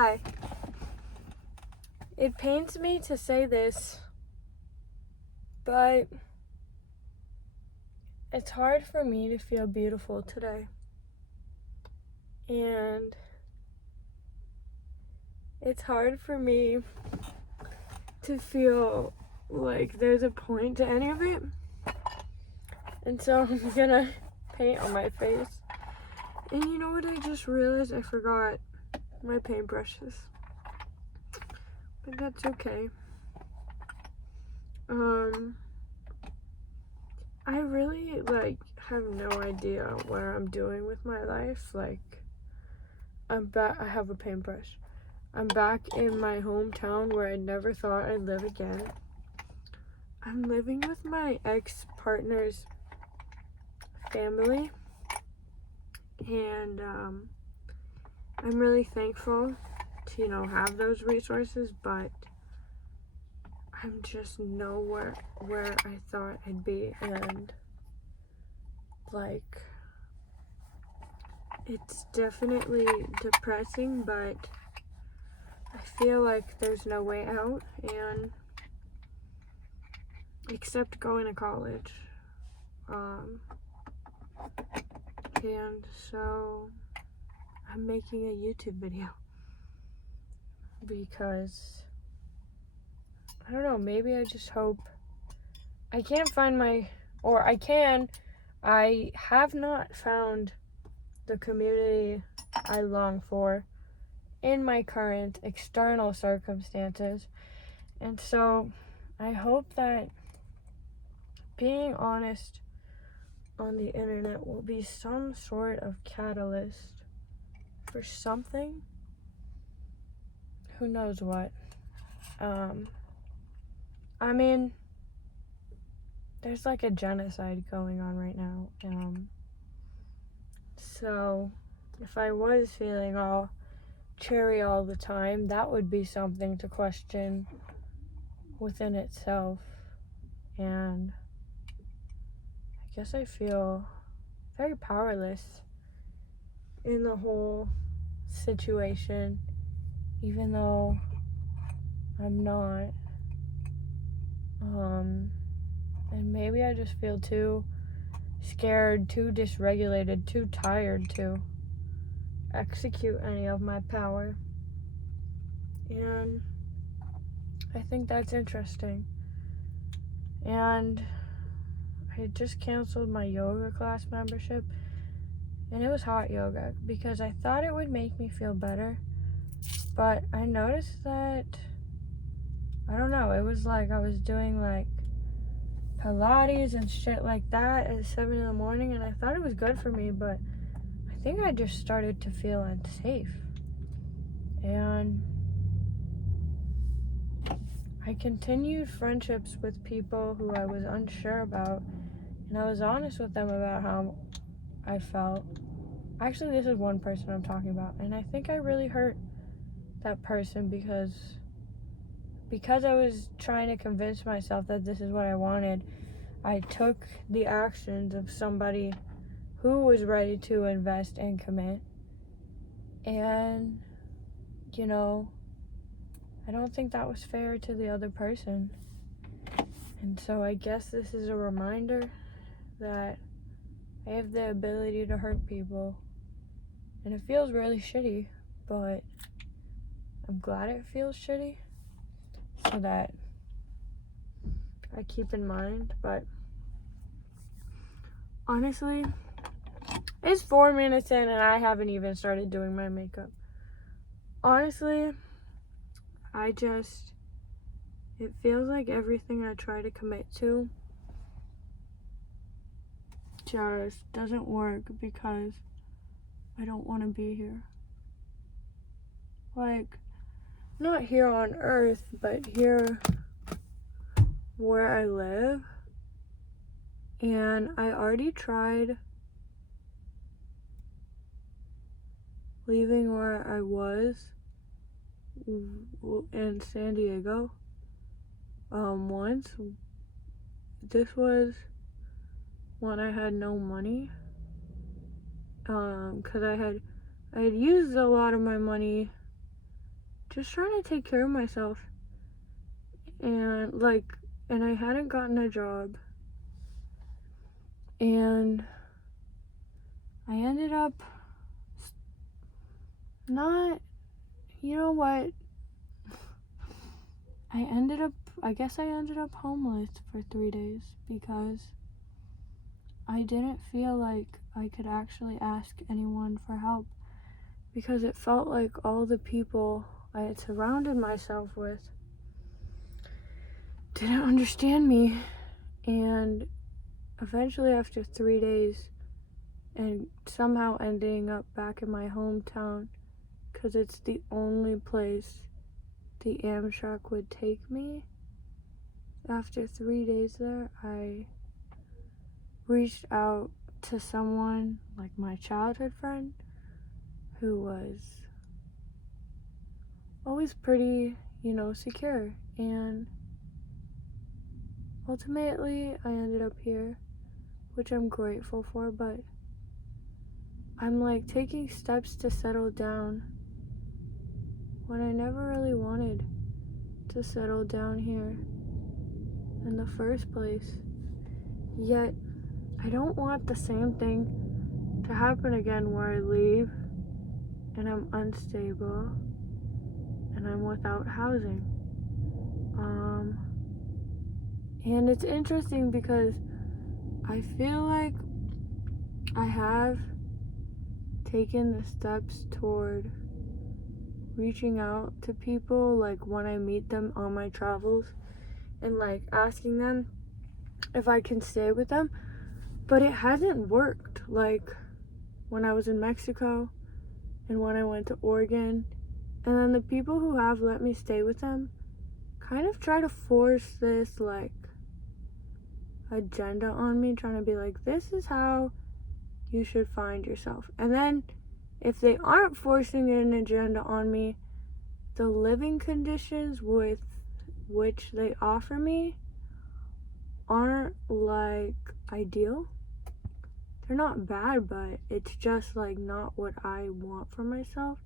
Hi. It pains me to say this, but it's hard for me to feel beautiful today. And it's hard for me to feel like there's a point to any of it. And so I'm gonna paint on my face. And you know what I just realized? I forgot my paintbrushes. But that's okay. I really have no idea what I'm doing with my life. I'm back. I have a paintbrush. I'm back in my hometown where I never thought I'd live again. I'm living with my ex-partner's family, and I'm really thankful to have those resources, but I'm just nowhere where I thought I'd be, and it's definitely depressing, but I feel like there's no way out, and except going to college. And so I'm making a YouTube video because I don't know, maybe I just hope I can't find I have not found the community I long for in my current external circumstances. And so I hope that being honest on the internet will be some sort of catalyst for something. Who knows what? I mean, there's like a genocide going on right now. So if I was feeling all cheery all the time, that would be something to question within itself. And I guess I feel very powerless in the whole situation, even though I'm not. And maybe I just feel too scared, too dysregulated, too tired to execute any of my power. And I think that's interesting. And I just canceled my yoga class membership, and it was hot yoga because I thought it would make me feel better, but I noticed that, I don't know, it was like I was doing Pilates and shit like that at 7 in the morning, and I thought it was good for me, but I think I just started to feel unsafe. And I continued friendships with people who I was unsure about, and I was honest with them about how I felt. Actually, this is one person I'm talking about, and I think I really hurt that person because I was trying to convince myself that this is what I wanted. I took the actions of somebody who was ready to invest and commit, and I don't think that was fair to the other person. And so I guess this is a reminder that I have the ability to hurt people, and it feels really shitty, but I'm glad it feels shitty so that I keep in mind. But honestly, it's 4 minutes in and I haven't even started doing my makeup. Honestly, it feels like everything I try to commit to just doesn't work because I don't want to be here. Not here on Earth, but here where I live. And I already tried leaving where I was in San Diego once. This was when I had no money, because I had used a lot of my money just trying to take care of myself. And I hadn't gotten a job. And I ended up not, you know what? I guess I ended up homeless for 3 days because I didn't feel like I could actually ask anyone for help, because it felt like all the people I had surrounded myself with didn't understand me. And eventually, after 3 days and somehow ending up back in my hometown, because it's the only place the Amtrak would take me, after 3 days there, I reached out to someone, like my childhood friend, who was always pretty, secure. And ultimately, I ended up here, which I'm grateful for, but I'm taking steps to settle down when I never really wanted to settle down here in the first place. Yet, I don't want the same thing to happen again, where I leave and I'm unstable and I'm without housing. And it's interesting because I feel like I have taken the steps toward reaching out to people, when I meet them on my travels, and asking them if I can stay with them, but it hasn't worked. When I was in Mexico and when I went to Oregon, and then the people who have let me stay with them kind of try to force this agenda on me, trying to be this is how you should find yourself. And then if they aren't forcing an agenda on me, the living conditions with which they offer me aren't ideal. They're not bad, but it's just not what I want for myself.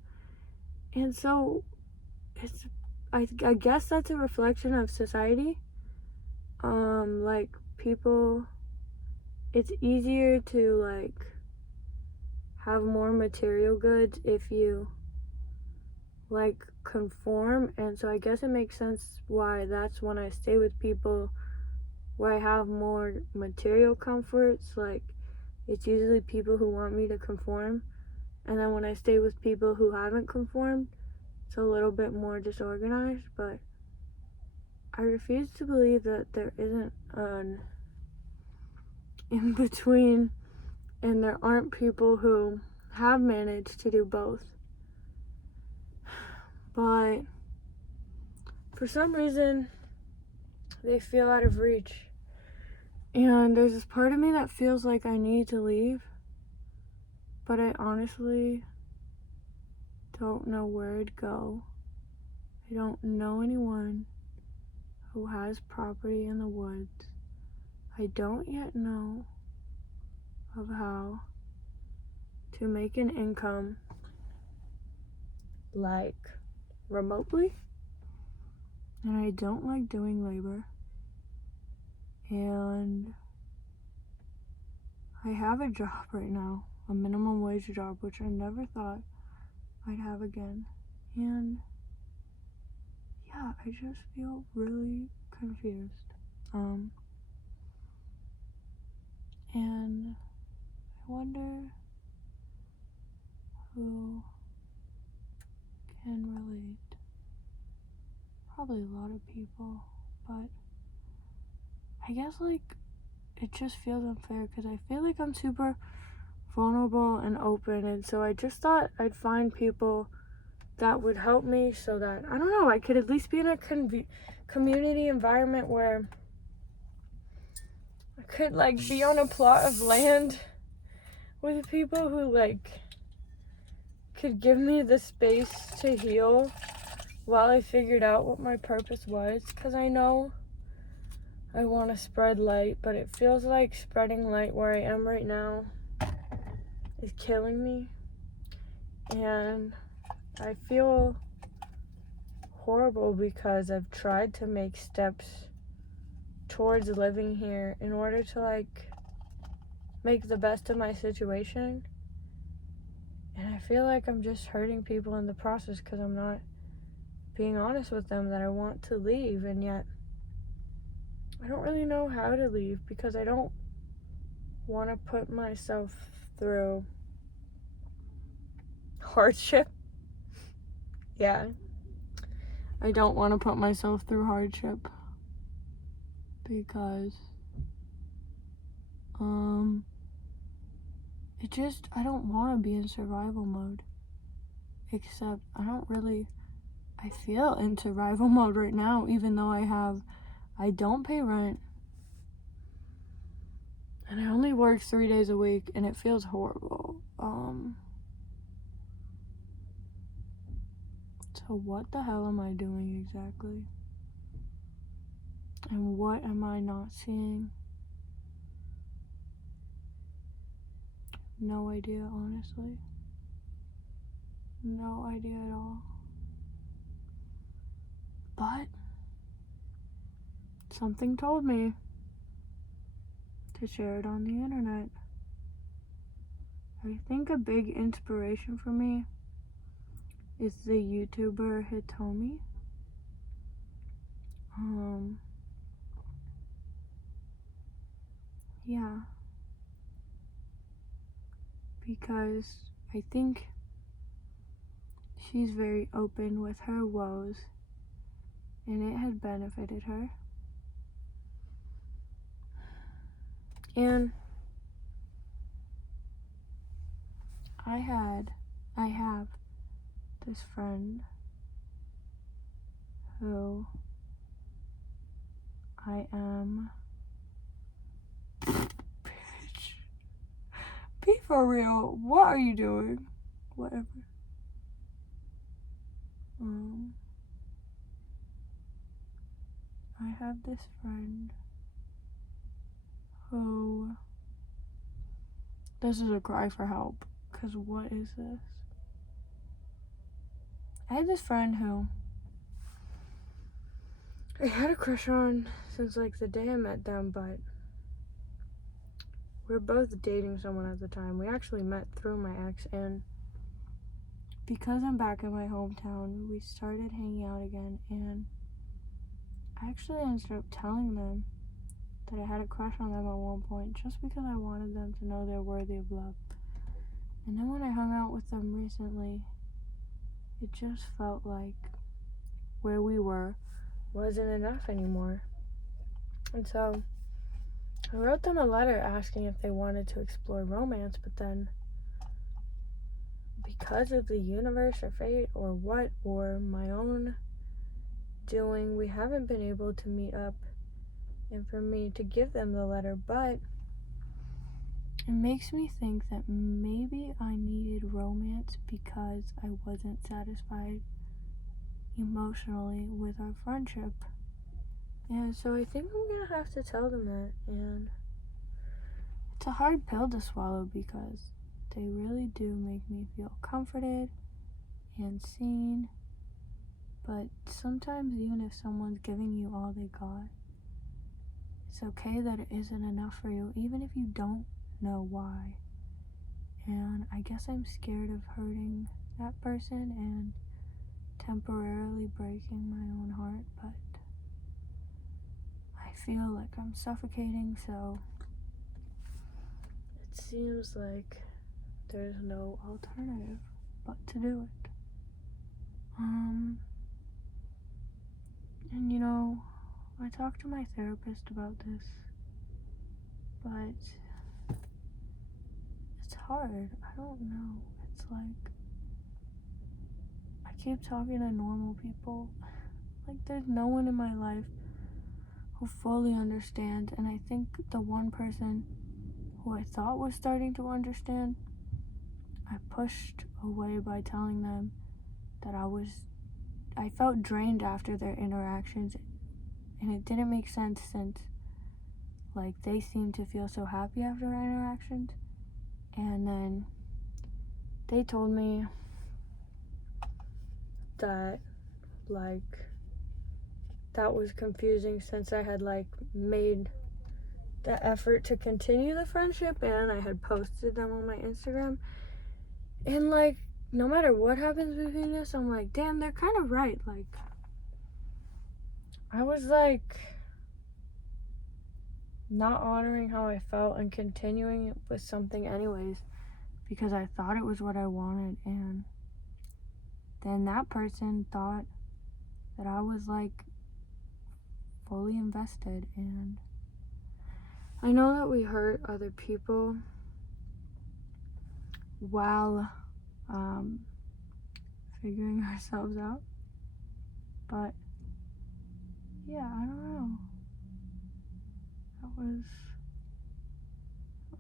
And so I guess that's a reflection of society. People, it's easier to have more material goods if you conform. And so I guess it makes sense why that's when I stay with people where I have more material comforts. It's usually people who want me to conform. And then when I stay with people who haven't conformed, it's a little bit more disorganized. But I refuse to believe that there isn't an in between, and there aren't people who have managed to do both. But for some reason, they feel out of reach. And there's this part of me that feels like I need to leave, but I honestly don't know where to go. I don't know anyone who has property in the woods. I don't yet know of how to make an income remotely, and I don't like doing labor. And I have a job right now, a minimum wage job, which I never thought I'd have again. And yeah, I just feel really confused. And I wonder who can relate. Probably a lot of people, but I guess it just feels unfair because I feel like I'm super vulnerable and open, and so I just thought I'd find people that would help me so that, I don't know, I could at least be in a community environment where I could be on a plot of land with people who could give me the space to heal while I figured out what my purpose was, because I know I want to spread light, but it feels like spreading light where I am right now is killing me. And I feel horrible because I've tried to make steps towards living here in order to like make the best of my situation, and I feel like I'm just hurting people in the process because I'm not being honest with them that I want to leave, and yet I don't really know how to leave because I don't want to put myself through hardship. Yeah, I don't want to put myself through hardship because I don't want to be in survival mode, except I feel in survival mode right now, even though I don't pay rent, and I only work 3 days a week, and it feels horrible. So what the hell am I doing exactly? And what am I not seeing? No idea, honestly. No idea at all. But something told me to share it on the internet. I think a big inspiration for me is the YouTuber Hitomi. Yeah. Because I think she's very open with her woes, and it has benefited her. And I have this friend who I am. Bitch. Be for real. What are you doing? Whatever. I have this friend who. This is a cry for help. Because what is this? I had this friend who I had a crush on since like the day I met them, but we were both dating someone at the time. We actually met through my ex, and because I'm back in my hometown, we started hanging out again, and I actually ended up telling them that I had a crush on them at one point just because I wanted them to know they're worthy of love. And then when I hung out with them recently, it just felt like where we were wasn't enough anymore. And so I wrote them a letter asking if they wanted to explore romance, but then because of the universe or fate or what, or my own doing, we haven't been able to meet up and for me to give them the letter. But it makes me think that maybe I needed romance because I wasn't satisfied emotionally with our friendship. And so I think I'm gonna have to tell them that, and it's a hard pill to swallow because they really do make me feel comforted and seen. But sometimes even if someone's giving you all they got, it's okay that it isn't enough for you, even if you don't know why. And I guess I'm scared of hurting that person and temporarily breaking my own heart, but I feel like I'm suffocating, so it seems like there's no alternative but to do it. And you know, I talked to my therapist about this, but it's hard. I don't know. It's like I keep talking to normal people. Like there's no one in my life who fully understands, and I think the one person who I thought was starting to understand, I pushed away by telling them that I felt drained after their interactions, and it didn't make sense since like they seemed to feel so happy after our interactions. And then they told me that like that was confusing since I had like made the effort to continue the friendship and I had posted them on my Instagram. And like no matter what happens between us, I'm like, damn, they're kind of right. Like I was like not honoring how I felt and continuing it with something anyways because I thought it was what I wanted, and then that person thought that I was like fully invested, and I know that we hurt other people while figuring ourselves out, but yeah, I don't know. That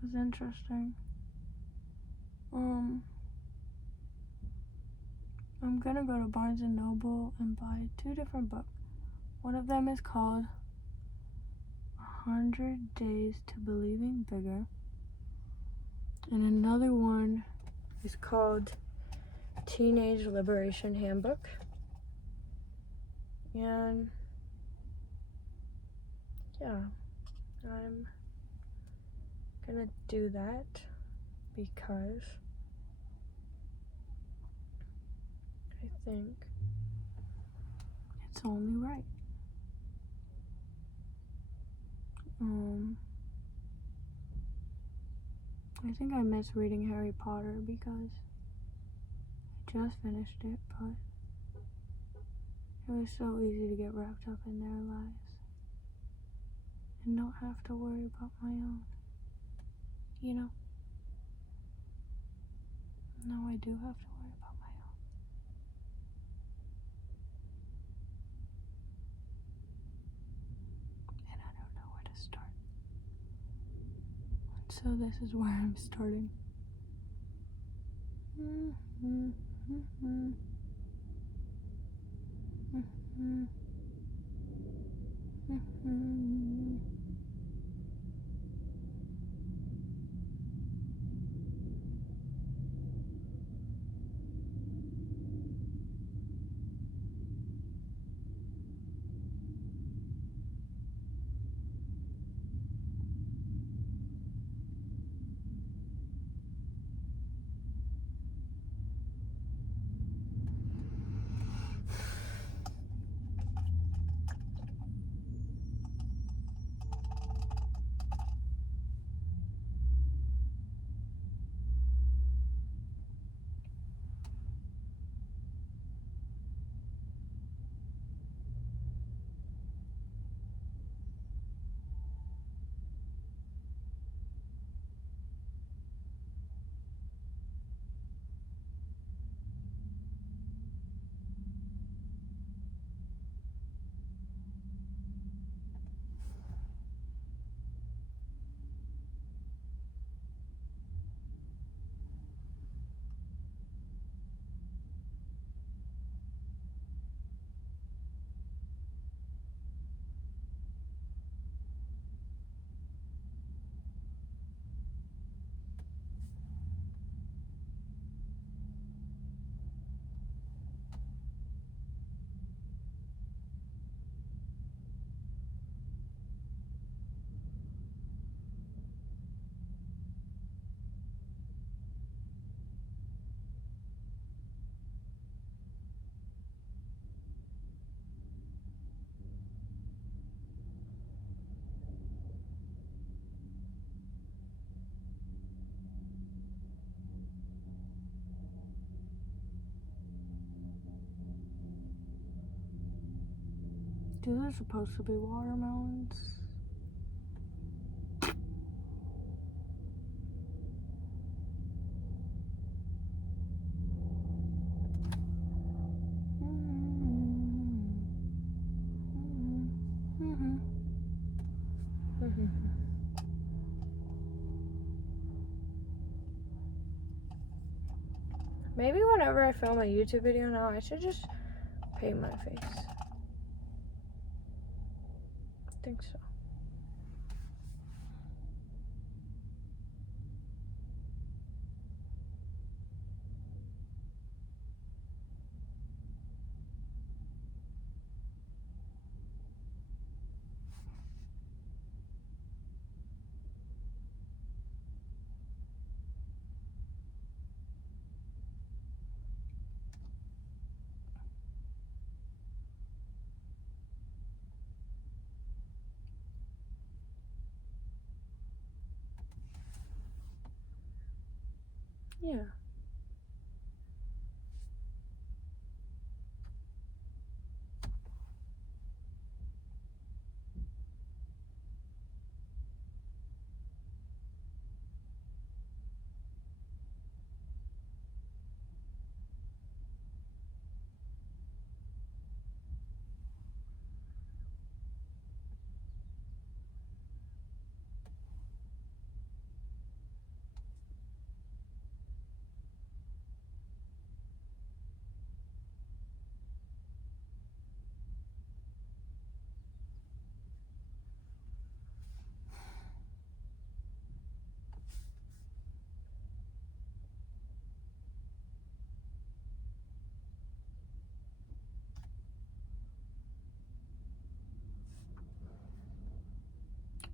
was interesting. I'm gonna go to Barnes and Noble and buy 2 different books. One of them is called 100 Days to Believing Bigger, and another one is called Teenage Liberation Handbook. And yeah, I'm gonna do that because I think it's only right. I think I miss reading Harry Potter because I just finished it, but it was so easy to get wrapped up in their lives and not have to worry about my own, you know? Now I do have to worry about my own. And I don't know where to start. So this is where I'm starting. These are supposed to be watermelons. Maybe whenever I film a YouTube video now, I should just paint my face. I think so. Yeah.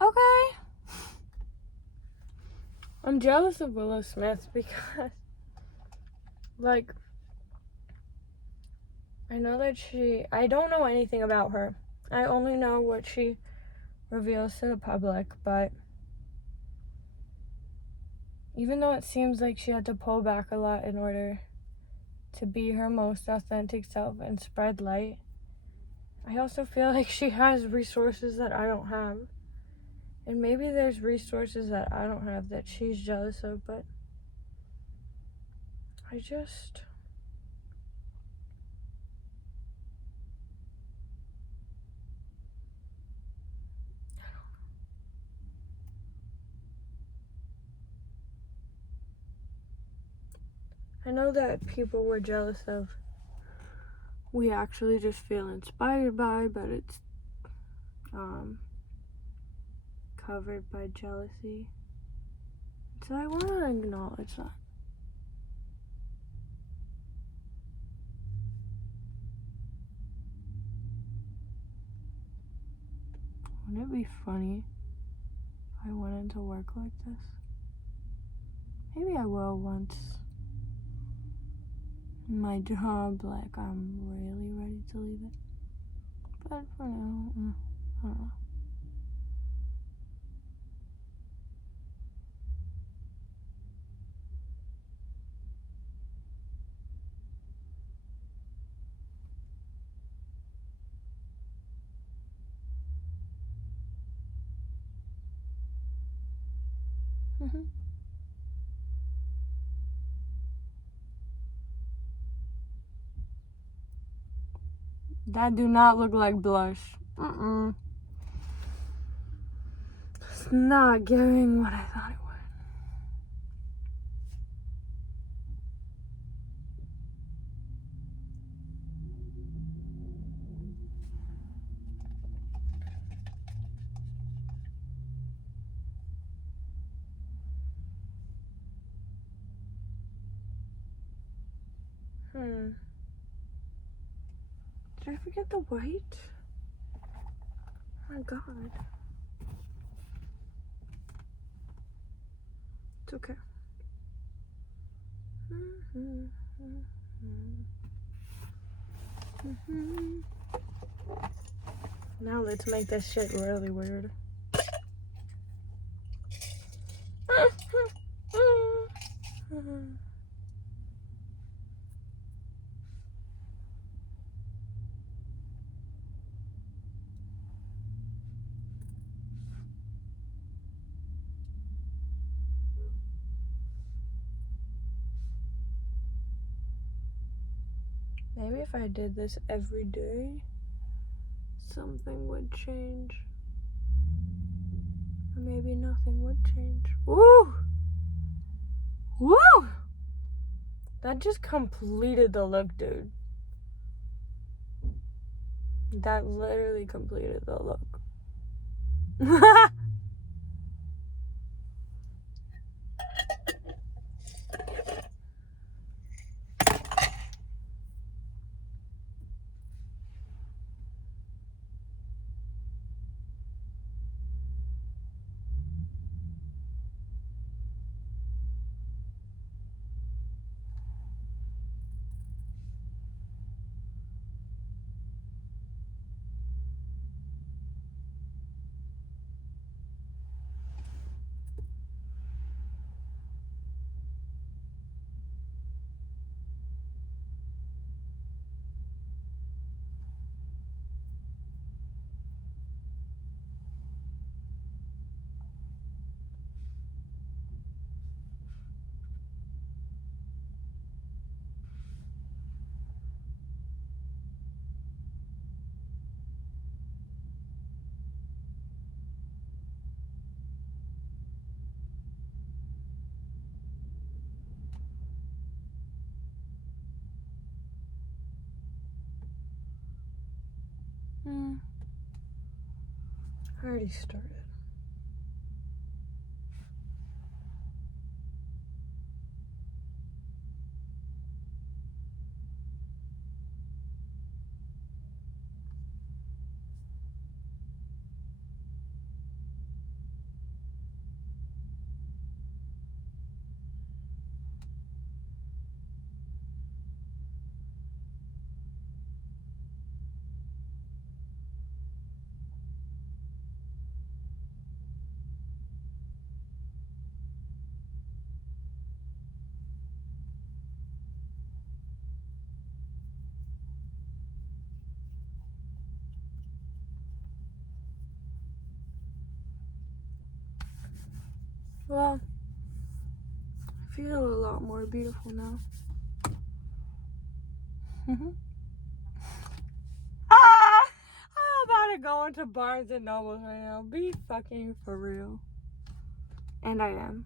Okay. I'm jealous of Willow Smith because, like, I know that I don't know anything about her. I only know what she reveals to the public, but even though it seems like she had to pull back a lot in order to be her most authentic self and spread light, I also feel like she has resources that I don't have. And maybe there's resources that I don't have that she's jealous of, but I just... I know that people were jealous of we actually just feel inspired by, but it's covered by jealousy. So I want to acknowledge that. Wouldn't it be funny if I went into work like this? Maybe I will once my job, like, I'm really ready to leave it. But for now, I don't know. That do not look like blush. It's not giving what I thought it would. Did I forget the white? Oh my god. It's okay. Now let's make this shit really weird. Maybe if I did this every day, something would change. Or maybe nothing would change. Woo! Woo! That just completed the look, dude. That literally completed the look. I already started. Well, I feel a lot more beautiful now. I'm about to go into Barnes and Noble right now. Be fucking for real. And I am.